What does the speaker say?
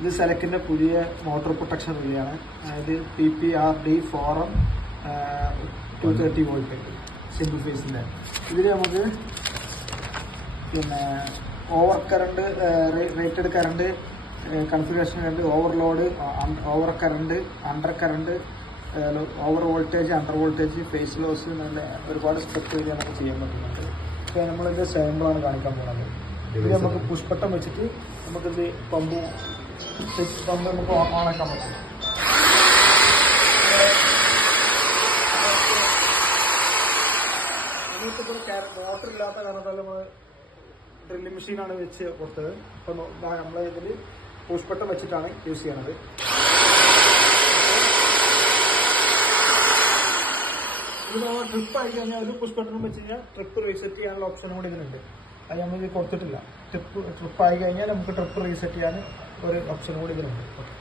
ഇത് സെലക്കിന്റെ പുതിയ motor protection റിലേയാണ്. അതായത് PPRD ഫോറം 230 വോൾട്ട് സിംഗിൾ ഫേസിന്റെ. ഇതിൽ നമുക്ക് പിന്നെ over current, rated current, configuration current, overload, over current, under current, over voltage, under voltage, phase loss, നല്ല ഒരുപാട് സ്റ്റെപ്പ് ഇത് നമുക്ക് ചെയ്യാൻ പറ്റുന്നുണ്ട്. ഇപ്പോൾ നമ്മളിത് സാമ്പിളാണ് കാണിക്കാൻ പോകുന്നത്. ഇത് നമുക്ക് പുഷ് ബട്ടൺ വെച്ചിട്ട് നമുക്കിത് പമ്പ് നമുക്ക് ഓണാക്കാൻ പറ്റും. നമുക്കിപ്പോൾ മോട്ടർ ഇല്ലാത്ത കാരണത്താൽ നമ്മൾ ഡ്രില്ലിംഗ് മെഷീനാണ് വെച്ച് കൊടുത്തത്. അപ്പോൾ നമ്മൾ ഇതിൽ പുഷ് ബട്ടൺ വെച്ചിട്ടാണ് യൂസ് ചെയ്യണത്. ഇത് നമ്മൾ ട്രിപ്പ് ആയി കഴിഞ്ഞാൽ ഒരു പുഷ് ബട്ടണും വെച്ച് കഴിഞ്ഞാൽ ട്രിപ്പ് റീസെറ്റ് ചെയ്യാനുള്ള ഓപ്ഷനും കൂടി ഇതിനുണ്ട്. അത് നമ്മൾ ഇത് കൊടുത്തിട്ടില്ല. ട്രിപ്പ് ആയി കഴിഞ്ഞാൽ നമുക്ക് ട്രിപ്പ് റീസെറ്റ് ചെയ്യാൻ ഒരു ഓപ്ഷനും കൂടി ഇതിനുണ്ട്. ഓക്കെ.